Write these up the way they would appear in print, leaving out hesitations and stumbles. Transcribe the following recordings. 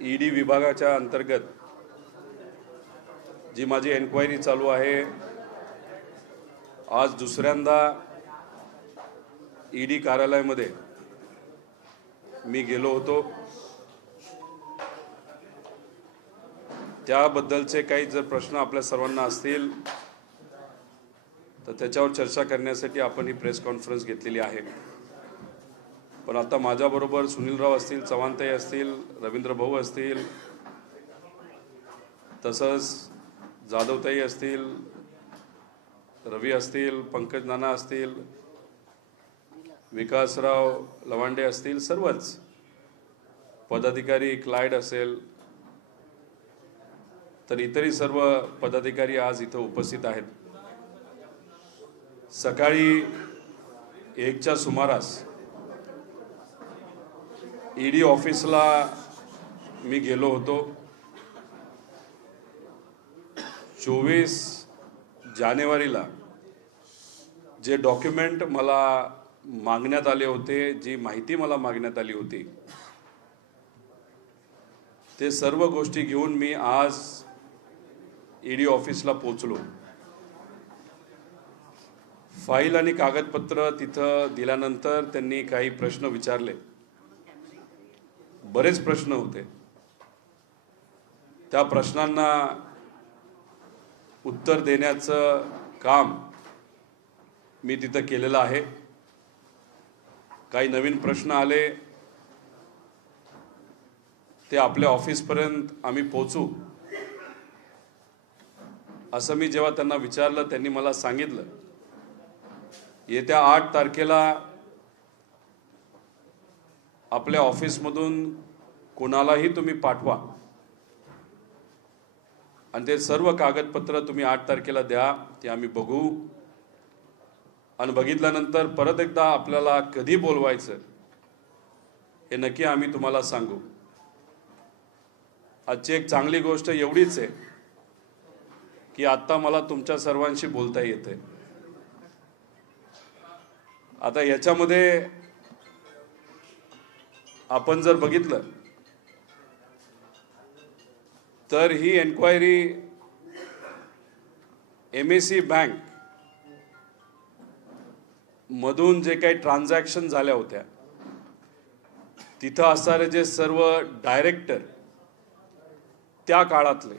ED विभागाच्या अंतर्गत जी माझी एन्क्वायरी चालू आहे, आज दुसऱ्यांदा ईडी कार्यालयामध्ये मी गेलो होतो। त्याबद्दलचे काही जर प्रश्न आपल्या सर्वांना असतील तर त्याच्यावर चर्चा करण्यासाठी आपण ही प्रेस कॉन्फरन्स घेतलेली आहे। पण आता माझ्याबरोबर सुनीलराव असतील, चव्हाणताई असतील, रवींद्र भाऊ असतील, तसंच जाधवताई असतील, रवी असतील, पंकज नाना असतील, विकासराव लवांडे असतील, सर्वच पदाधिकारी, क्लायड असेल, तर इतरही सर्व पदाधिकारी आज इथं उपस्थित आहेत। सकाळी 1च्या सुमारास ईडी ऑफिसला मी गेलो होतो। 24 जानेवारीला जे डॉक्युमेंट मला मागण्यात आले होते, जी माहिती मला मागण्यात आली होती, ते सर्व गोष्टी घेऊन मी आज ईडी ऑफिसला पोहोचलो। फाईल आणि कागदपत्र तिथं दिल्यानंतर त्यांनी काही प्रश्न विचारले, बरेच प्रश्न होते। त्या प्रश्नांना उत्तर देण्याचं काम मी तिथं केलेलं आहे। काही नवीन प्रश्न आले, ते आपल्या ऑफिसपर्यंत आम्ही पोहोचू असं मी जेव्हा त्यांना विचारलं, त्यांनी मला सांगितलं येत्या 8 तारखेला आपल्या ऑफिसमधून कोणालाही तुम्ही पाठवा आणि ते सर्व कागदपत्र तुम्ही 8 तारखेला द्या, ते आम्ही बघू आणि बघितल्यानंतर परत एकदा आपल्याला कधी बोलवायचं हे नक्की आम्ही तुम्हाला सांगू। आजची एक चांगली गोष्ट एवढीच आहे की आता मला तुमच्या सर्वांशी बोलता येते। आता याच्यामध्ये आपण जर बघितलं तर ही एन्क्वायरी MSE बँक मधून जे काही ट्रान्झॅक्शन झाल्या होत्या, तिथं असणारे जे सर्व डायरेक्टर त्या काळातले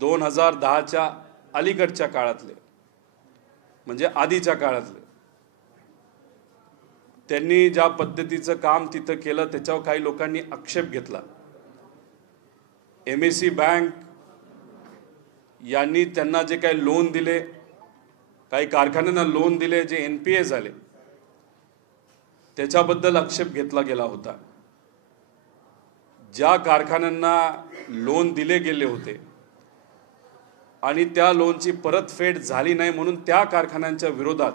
2010च्या अलीकडच्या काळातले, म्हणजे आधीच्या काळातले, त्यांनी ज्या पद्धतीचं काम तिथं केलं त्याच्यावर काही लोकांनी आक्षेप घेतला। MSE बँक यांनी त्यांना जे काही लोन दिले, काही कारखान्यांना लोन दिले, जे NPA झाले, त्याच्याबद्दल आक्षेप घेतला गेला होता। ज्या कारखान्यांना लोन दिले गेले होते आणि त्या लोनची परतफेड झाली नाही म्हणून त्या कारखान्यांच्या विरोधात